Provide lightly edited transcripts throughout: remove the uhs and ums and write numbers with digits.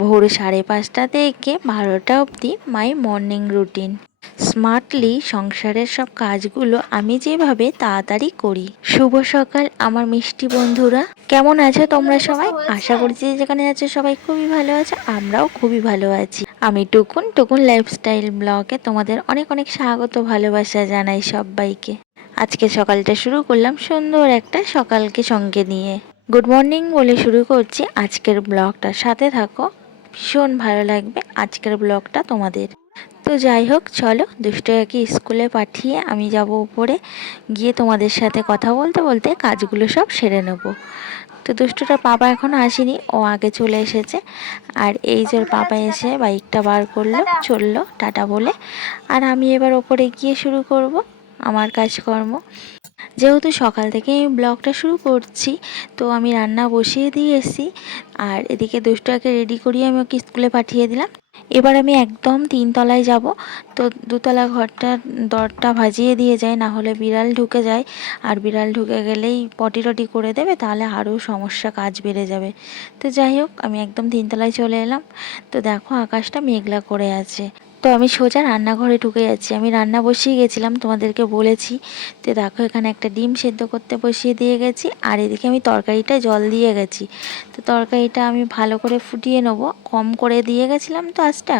ভোর 5:30 থেকে 12টা অবধি মাই মর্নিং রুটিন। স্মার্টলি সংসারের সব কাজগুলো আমি যেভাবে তাড়াতাড়ি করি। শুভ সকাল আমার মিষ্টি বন্ধুরা, কেমন আছো তোমরা সবাই? আশা করছি যেখানে আছো সবাই খুবই ভালো আছো, আমরাও খুবই ভালো আছি। আমি টুকুন টুকুন লাইফস্টাইল ব্লগে তোমাদের অনেক অনেক স্বাগত, ভালোবাসা জানাই সবাইকে। আজকে সকালটা শুরু করলাম সুন্দর একটা সকালকে সঙ্গে নিয়ে। গুড মর্নিং বলে শুরু করছি আজকের ব্লগটা, সাথে থাকো, ভীষণ ভালো লাগবে আজকের ব্লগটা তোমাদের। তো যাই হোক, চলো দুষ্টয়াকে স্কুলে পাঠিয়ে আমি যাব উপরে, গিয়ে তোমাদের সাথে কথা বলতে বলতে কাজগুলো সব সেরে নেব। তো দুষ্টুটার পাপা এখনও আসেনি, ও আগে চলে এসেছে। আর এই যে ওর পাপা এসে বাইকটা বার করলো, চললো টাটা বলে। আর আমি এবার ওপরে গিয়ে শুরু করব আমার কাজকর্ম। যেহেতু সকাল থেকে আমি ব্লগটা শুরু করছি, তো আমি রান্না বসিয়ে দিয়েছি। আর এদিকে দুষ্টুটাকে রেডি করিয়ে আমি ওকে স্কুলে পাঠিয়ে দিলাম। এবার আমি একদম 3তলায় যাব। তো 2তলা ঘরটার দরটা ভাজিয়ে দিয়ে যায়, না হলে বিড়াল ঢুকে যায়। আর বিড়াল ঢুকে গেলেই পটি টটি করে দেবে, তাহলে আরও সমস্যা, কাজ বেড়ে যাবে। তো যাই হোক, আমি একদম 3তলায় চলে এলাম। তো দেখো আকাশটা মেঘলা করে আছে। তো আমি সোজা রান্নাঘরে ঢুকে যাচ্ছি। আমি রান্না বসিয়ে গেছিলাম, তোমাদেরকে বলেছি। তো দেখো এখানে একটা ডিম সেদ্ধ করতে বসিয়ে দিয়ে গেছি, আর এদিকে আমি তরকারিটা জল দিয়ে গেছি। তো তরকারিটা আমি ভালো করে ফুটিয়ে নেবো, কম করে দিয়ে গেছিলাম তো আঁচটা,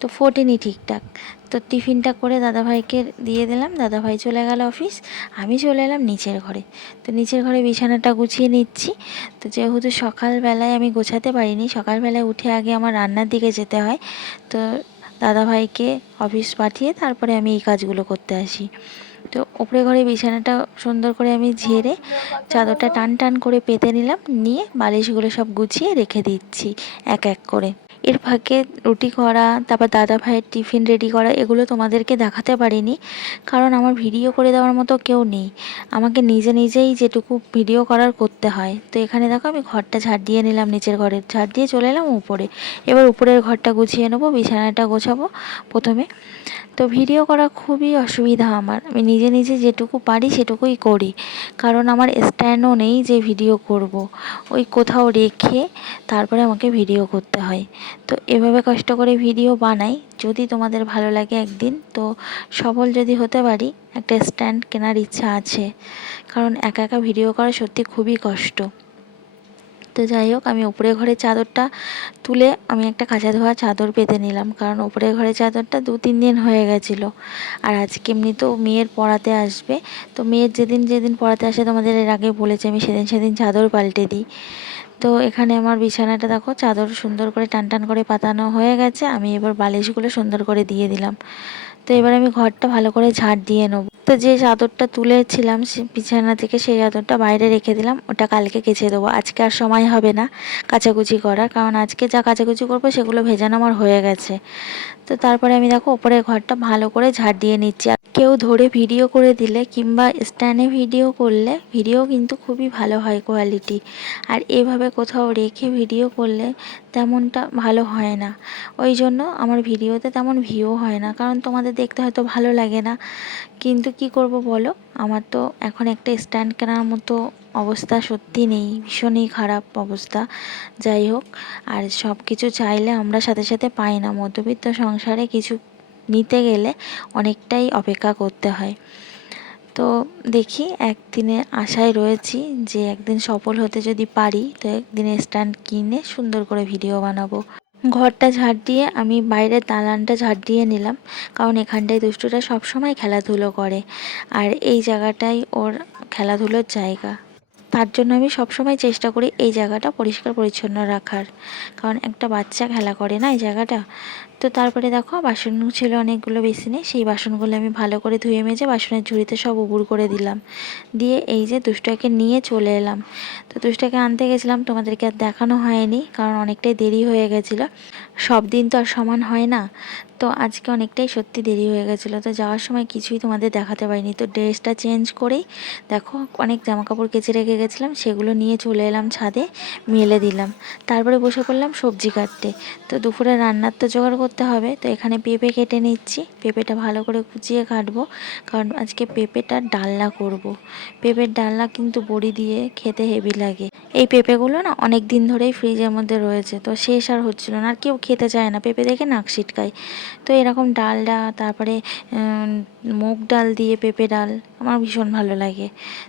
তো ফোটেনি ঠিকঠাক। তো টিফিনটা করে দাদাভাইকে দিয়ে দিলাম, দাদাভাই চলে গেল অফিস। আমি চলে এলাম নিচের ঘরে। তো নিচের ঘরে বিছানাটা গুছিয়ে নিচ্ছি। তো যেহেতু সকালবেলায় আমি গোছাতে পারিনি, সকালবেলায় উঠে আগে আমার রান্নার দিকে যেতে হয়। তো দাদাভাইকে অফিস পাঠিয়ে তারপরে আমি এই কাজগুলো করতে আসি। তো ওপরে ঘরে বিছানাটা সুন্দর করে আমি ঝেড়ে চাদরটা টান টান করে পেতে নিলাম, নিয়ে বালিশগুলো সব গুছিয়ে রেখে দিচ্ছি এক এক করে। এর ফাঁকে রুটি করা, তারপর দাদা ভাইয়ের টিফিন রেডি করা, এগুলো তোমাদেরকে দেখাতে পারিনি, কারণ আমার ভিডিও করে দেওয়ার মতো কেউ নেই। আমাকে নিজে নিজেই যেটুকু ভিডিও করার করতে হয়। তো এখানে দেখো আমি ঘরটা ঝাড় দিয়ে নিলাম, নিচের ঘরের ঝাড় দিয়ে চলে এলাম উপরে। এবার উপরের ঘরটা গুছিয়ে নেবো, বিছানাটা গোছাবো প্রথমে। তো ভিডিও করা খুবই অসুবিধা আমার, আমি নিজে নিজে যেটুকু পারি সেটুকুই করি, কারণ আমার স্ট্যান্ডও নেই যে ভিডিও করব। ওই কোথাও রেখে তারপরে আমাকে ভিডিও করতে হয়। তো এভাবে কষ্ট করে ভিডিও বানাই। যদি তোমাদের ভালো লাগে একদিন, তো সফল যদি হতে পারি, একটা স্ট্যান্ড কেনার ইচ্ছা আছে, কারণ একা একা ভিডিও করা সত্যি খুবই কষ্ট। তো যাই হোক, আমি উপরের ঘরের চাদরটা তুলে আমি একটা কাঁচা ধোয়া চাদর পেতে নিলাম, কারণ উপরের ঘরের চাদরটা 2-3 দিন হয়ে গেছিলো। আর আজকে এমনিতেও মেয়ের পড়াতে আসবে, তো মেয়ের যেদিন যেদিন পড়াতে আসে তোমাদের এর আগে বলেছি, আমি সেদিন সেদিন চাদর পাল্টে দিই। তো এখানে আমার বিছানাটা দেখো চাদর সুন্দর করে টান টান করে পাতানো হয়ে গেছে, আমি এবার বালিশগুলো সুন্দর করে দিয়ে দিলাম। তো এবার আমি ঘরটা ভালো করে ঝাড় দিয়ে নেবো। তো যে চাদরটা তুলেছিলাম বিছানা থেকে, সেই চাদরটা বাইরে রেখে দিলাম, ওটা কালকে কেচে দেবো। আজকে আর সময় হবে না কাচাকুচি করার, কারণ আজকে যা কাচাকুচি করবো সেগুলো ভেজানো আমার হয়ে গেছে। তো তারপরে আমি দেখো ওপরের ঘরটা ভালো করে ঝাড় দিয়ে নিচ্ছি। আর কেউ ধরে ভিডিও করে দিলে কিংবা স্ট্যান্ডে ভিডিও করলে ভিডিও কিন্তু খুবই ভালো হয় কোয়ালিটি। আর এভাবে কোথাও রেখে ভিডিও করলে তেমনটা ভালো হয় না। ওই জন্য আমার ভিডিওতে তেমন ভিউ হয় না, কারণ তোমাদের দেখতে হয়তো ভালো লাগে না। কিন্তু কি করব বলো, আমার তো এখন একটা স্ট্যান্ড কেনার মতো অবস্থা সত্যি নেই, ভীষণই খারাপ অবস্থা। যাই হোক, আর সব কিছু চাইলে আমরা সাথে সাথে পাই না। মধ্যবিত্ত সংসারে কিছু নিতে গেলে অনেকটাই অপেক্ষা করতে হয়। তো দেখি, একদিনে আশায় রয়েছি যে একদিন সফল হতে যদি পারি, তো একদিনে স্ট্যান্ড কিনে সুন্দর করে ভিডিও বানাবো। ঘরটা ঝাড় দিয়ে আমি বাইরের দালানটা ঝাড় দিয়ে নিলাম, কারণ এখানটায় দুষ্টুটা সবসময় খেলাধুলো করে, আর এই জায়গাটাই ওর খেলাধুলোর জায়গা। তার জন্য আমি সবসময় চেষ্টা করি এই জায়গাটা পরিষ্কার পরিচ্ছন্ন রাখার, কারণ একটা বাচ্চা খেলা করে না এই জায়গাটা। তো তারপরে দেখো বাসন ছিল অনেকগুলো বেসিনে, সেই বাসনগুলো আমি ভালো করে ধুয়ে মেজে বাসনের ঝুড়িতে সব উবুড় করে দিলাম। দিয়ে এই যে দুষ্টুটাকে নিয়ে চলে এলাম। তো দুষ্টুটাকে আনতে গেছিলাম, তোমাদেরকে আর দেখানো হয়নি, কারণ অনেকটাই দেরি হয়ে গেছিলো। সব দিন তো আর সমান হয় না। তো আজকে অনেকটাই সত্যি দেরি হয়ে গেছিলো, তো যাওয়ার সময় কিছুই তোমাদের দেখাতে পারিনি। তো ড্রেসটা চেঞ্জ করেই দেখো অনেক জামাকাপড় কেচে রেখে গেছিলাম, সেগুলো নিয়ে চলে এলাম ছাদে, মেলে দিলাম। তারপরে বসে পড়লাম সবজি কাটতে। তো দুপুরে রান্নার তো জোগাড় করতে হবে, তো এখানে পেঁপে কেটে নিচ্ছি। পেঁপেটা ভালো করে কুচিয়ে কাটবো, কারণ আজকে পেঁপেটার ডালনা করব। পেঁপের ডালনা কিন্তু বড়ি দিয়ে খেতে হেভি লাগে। এই পেঁপেগুলো না অনেক দিন ধরেই ফ্রিজের মধ্যে রয়েছে, তো শেষ আর হচ্ছিল না, আর কেউ খেতে চায় না, পেঁপে দেখে নাক ছিটকায়। তো এরকম ডালডা, তারপরে মুগ ডাল দিয়ে পেঁপে ডাল আমার ভীষণ ভালো লাগে।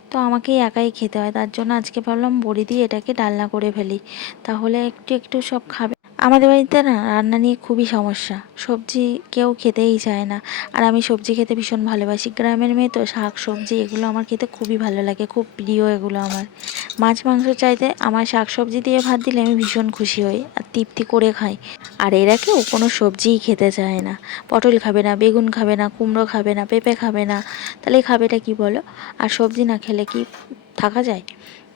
তো আমাকেই একাই খেতে হয়, তার জন্য আজকে ভাবলাম বড়ি দিয়ে এটাকে ডালনা করে ফেলি, তাহলে একটু একটু সব খাবে। আমাদের বাড়িতে না রান্না নিয়ে খুবই সমস্যা, সবজি কেউ খেতেই চায় না। আর আমি সবজি খেতে ভীষণ ভালোবাসি, গ্রামের মেয়ে তো, শাক সবজি এগুলো আমার খেতে খুবই ভালো লাগে, খুব প্রিয় এগুলো আমার। মাছ মাংস চাইতে আমার শাক সবজি দিয়ে ভাত দিলে আমি ভীষণ খুশি হই আর তৃপ্তি করে খাই। আর এরা কেউ কোনো সবজিই খেতে চায় না, পটল খাবে না, বেগুন খাবে না, কুমড়ো খাবে না, পেঁপে খাবে না, তাহলে খাবেটা কি বলো? আর সবজি না খেলে কি থাকা যায়?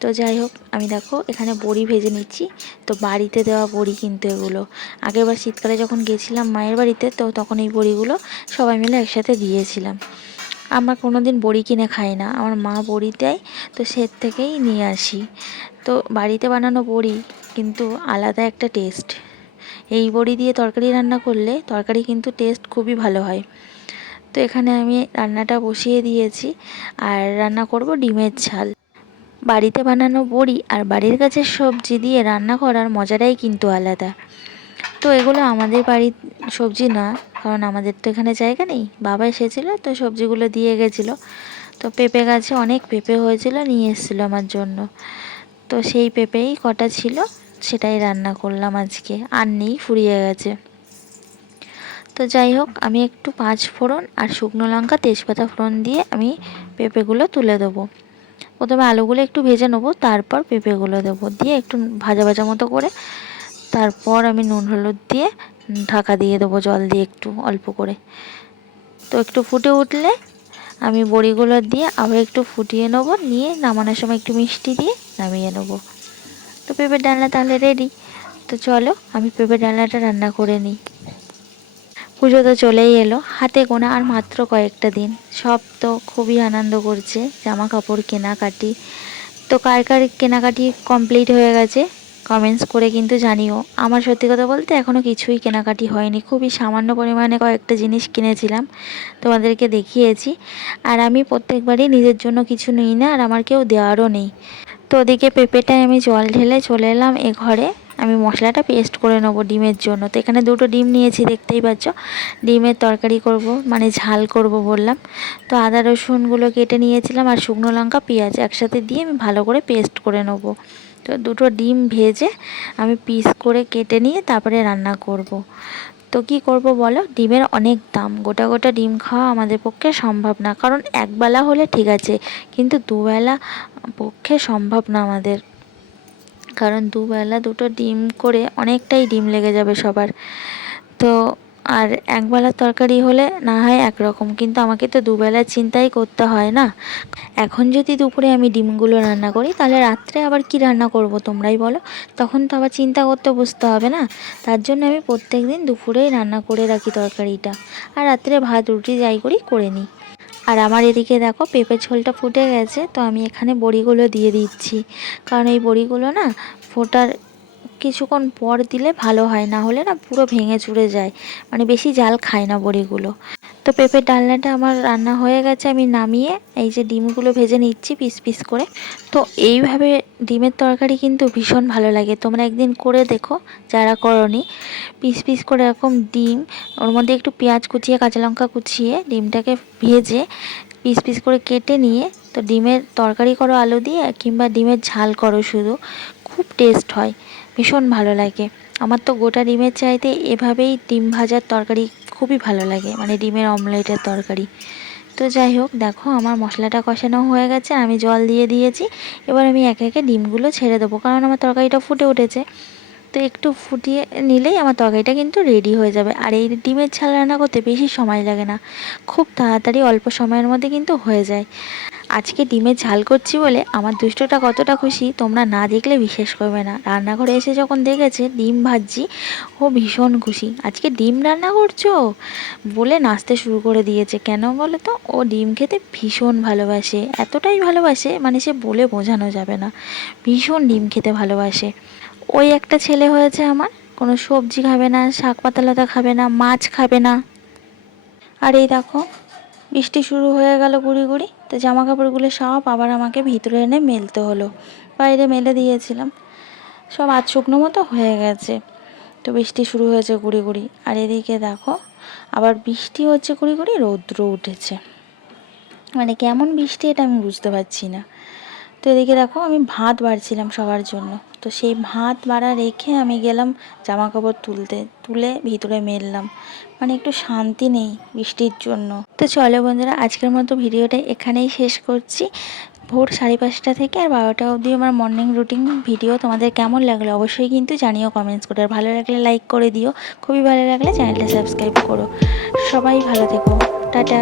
তো যাই হোক, আমি দেখো এখানে বড়ি ভেজে নিচ্ছি। তো বাড়িতে দেওয়া বড়ি কিন্তু এগুলো, আগেরবার শীতকালে যখন গেছিলাম মায়ের বাড়িতে, তো তখন এই বড়িগুলো সবাই মিলে একসাথে দিয়েছিলাম। আমরা কোনো দিন বড়ি কিনে খাই না, আমার মা বড়ি দেয়, তো সে থেকেই নিয়ে আসি। তো বাড়িতে বানানো বড়ি কিন্তু আলাদা একটা টেস্ট। এই বড়ি দিয়ে তরকারি রান্না করলে তরকারি কিন্তু টেস্ট খুবই ভালো হয়। তো এখানে আমি রান্নাটা বসিয়ে দিয়েছি, আর রান্না করব ডিমের ঝাল। বাড়িতে বানানো বড়ি আর বাড়ির গাছের সবজি দিয়ে রান্না করার মজাটাই কিন্তু আলাদা। তো এগুলো আমাদের বাড়ির সবজি না, কারণ আমাদের তো এখানে জায়গা নেই, বাবা এসেছিলো তো সবজিগুলো দিয়ে গেছিলো। তো পেঁপে গাছে অনেক পেঁপে হয়েছিল, নিয়ে এসেছিলো আমার জন্য। তো সেই পেঁপেই কটা ছিল, সেটাই রান্না করলাম আজকে, আর নেই, ফুরিয়ে গেছে। তো যাই হোক, আমি একটু 5 ফোড়ন আর শুকনো লঙ্কা তেজপাতা ফোড়ন দিয়ে আমি পেঁপেগুলো তুলে দেবো। প্রথমে আলুগুলো একটু ভেজে নেবো, তারপর পেঁপেগুলো দেবো, দিয়ে একটু ভাজা ভাজা মতো করে তারপর আমি নুন হলুদ দিয়ে ঢাকা দিয়ে দেবো, জল দিয়ে একটু অল্প করে। তো একটু ফুটে উঠলে আমি বড়িগুলো দিয়ে আবার একটু ফুটিয়ে নেবো, নিয়ে নামানোর সময় একটু মিষ্টি দিয়ে নামিয়ে নেবো। তো পেঁপের ডালনা তাহলে রেডি। তো চলো আমি পেঁপের ডালনাটা রান্না করে নিই। পুজো তো চলেই এলো, হাতে গোনা আর মাত্র কয়েকটা দিন। সব তো খুবই আনন্দ করছে, জামা কাপড় কেনাকাটি। তো কার কার কেনাকাটি কমপ্লিট হয়ে গেছে কমেন্টস করে কিন্তু জানিও। আমার সত্যি কথা বলতে এখনও কিছুই কেনাকাটি হয়নি, খুবই সামান্য পরিমাণে কয়েকটা জিনিস কিনেছিলাম, তোমাদেরকে দেখিয়েছি। আর আমি প্রত্যেকবারই নিজের জন্য কিছু নিই না, আর আমার কেউ দেওয়ারও নেই। তো ওদিকে পেঁপেটায় আমি জল ঢেলে চলে এলাম এ ঘরে, আমি মশলাটা পেস্ট করে নেবো ডিমের জন্য। তো এখানে 2টো ডিম নিয়েছি, দেখতেই পাচ্ছ। ডিমের তরকারি করব, মানে ঝাল করব বললাম। তো আদা রসুনগুলো কেটে নিয়েছিলাম, আর শুকনো লঙ্কা পেঁয়াজ একসাথে দিয়ে আমি ভালো করে পেস্ট করে নেবো। তো 2টো ডিম ভেজে আমি পিস করে কেটে নিয়ে তারপরে রান্না করব। তো কি করব বলো, ডিমের অনেক দাম, গোটা গোটা ডিম খাওয়া আমাদের পক্ষে সম্ভব না, কারণ একবেলা হলে ঠিক আছে, কিন্তু দুবেলা পক্ষে সম্ভব না আমাদের, কারণ দুবেলা 2টো ডিম করে অনেকটাই ডিম লেগে যাবে সবার। তো আর একবেলার তরকারি হলে না হয় একরকম, কিন্তু আমাকে তো দুবেলার চিন্তাই করতে হয় না। এখন যদি দুপুরে আমি ডিমগুলো রান্না করি, তাহলে রাত্রে আবার কি রান্না করব তোমরাই বলো, তখন তো আবার চিন্তা করতে বসতে হবে না। তার জন্য আমি প্রত্যেক দিন দুপুরেই রান্না করে রাখি তরকারিটা, আর রাত্রে ভাত রুটি যাই করি করে নিই। আর আমার এদিকে দেখো পেঁপে ঝোলটা ফুটে গেছে, তো আমি এখানে বড়িগুলো দিয়ে দিচ্ছি, কারণ এই বড়িগুলো না ফোটার কিছুক্ষণ পর দিলে ভালো হয়, না হলে না পুরো ভেঙে চুরে যায়, মানে বেশি জাল খায় না বড়িগুলো। তো পেঁপের ডালনাটা আমার রান্না হয়ে গেছে, আমি নামিয়ে এই যে ডিমগুলো ভেজে নিচ্ছি পিস পিস করে। তো এইভাবে ডিমের তরকারি কিন্তু ভীষণ ভালো লাগে, তোমরা একদিন করে দেখো যারা করনি। পিস পিস করে এরকম ডিম, ওর মধ্যে একটু পেঁয়াজ কুচিয়ে কাঁচা লঙ্কা কুচিয়ে ডিমটাকে ভেজে পিস পিস করে কেটে নিয়ে, তো ডিমের তরকারি করো আলু দিয়ে, কিংবা ডিমের ঝাল করো শুধু, খুব টেস্ট হয়, ভীষণ ভালো লাগে। আমার তো গোটা ডিমের চাইতে এভাবেই ডিম ভাজার তরকারি খুবই ভালো লাগে, মানে ডিমের অমলেটের তরকারি। তো যাই হোক, দেখো আমার মশলাটা কষানো হয়ে গেছে, আমি জল দিয়ে দিয়েছি। এবার আমি একে একে ডিমগুলো ছেড়ে দেবো, কারণ আমার তরকারিটা ফুটে উঠেছে। তো একটু ফুটিয়ে নিলেই আমার তরকারিটা কিন্তু রেডি হয়ে যাবে। আর এই ডিমের ঝাল রান্না করতে বেশি সময় লাগে না, খুব তাড়াতাড়ি অল্প সময়ের মধ্যে কিন্তু হয়ে যায়। আজকে ডিমের ঝাল করছি বলে আমার দুষ্টটা কতটা খুশি তোমরা না দেখলে বিশ্বাস করবে না। রান্নাঘরে এসে যখন দেখেছে ডিম ভাজছি, ও ভীষণ খুশি। আজকে ডিম রান্না করছো বলে নাচতে শুরু করে দিয়েছে। কেন বলো তো, ও ডিম খেতে ভীষণ ভালোবাসে, এতটাই ভালোবাসে মানে সে বলে বোঝানো যাবে না। ভীষণ ডিম খেতে ভালোবাসে। ওই একটা ছেলে হয়েছে আমার, কোনো সবজি খাবে না, শাক পাতা খাবে না, মাছ খাবে না। আর এই দেখো বৃষ্টি শুরু হয়ে গেল গুড়ি গুড়ি। তো জামা কাপড়গুলো সব আবার আমাকে ভিতরে এনে মেলতে হলো। বাইরে মেলে দিয়েছিলাম, সব আধ শুকনো মতো হয়ে গেছে। তো বৃষ্টি শুরু হয়েছে গুড়ি গুড়ি। আর এদিকে দেখো আবার বৃষ্টি হচ্ছে গুড়ি গুড়ি, রৌদ্র উঠেছে। মানে কেমন বৃষ্টি এটা আমি বুঝতে পারছি না। তো এদিকে দেখো আমি ভাত বাড়ছিলাম সবার জন্য। তো সেই ভাত বাড়া রেখে আমি গেলাম জামা কাপড় তুলে ভিতরে মেললাম। মানে একটু শান্তি নেই বৃষ্টির জন্য। তো চলো বন্ধুরা, আজকের মতো ভিডিওটা এখানেই শেষ করছি। ভোর 5:30 থেকে আর 12টা অবধি আমার মর্নিং রুটিন ভিডিও তোমাদের কেমন লাগলো অবশ্যই কিন্তু জানিও কমেন্টস করে। আর ভালো লাগলে লাইক করে দিও, খুবই ভালো লাগলে চ্যানেলটা সাবস্ক্রাইব করো। সবাই ভালো থেকো, টাটা।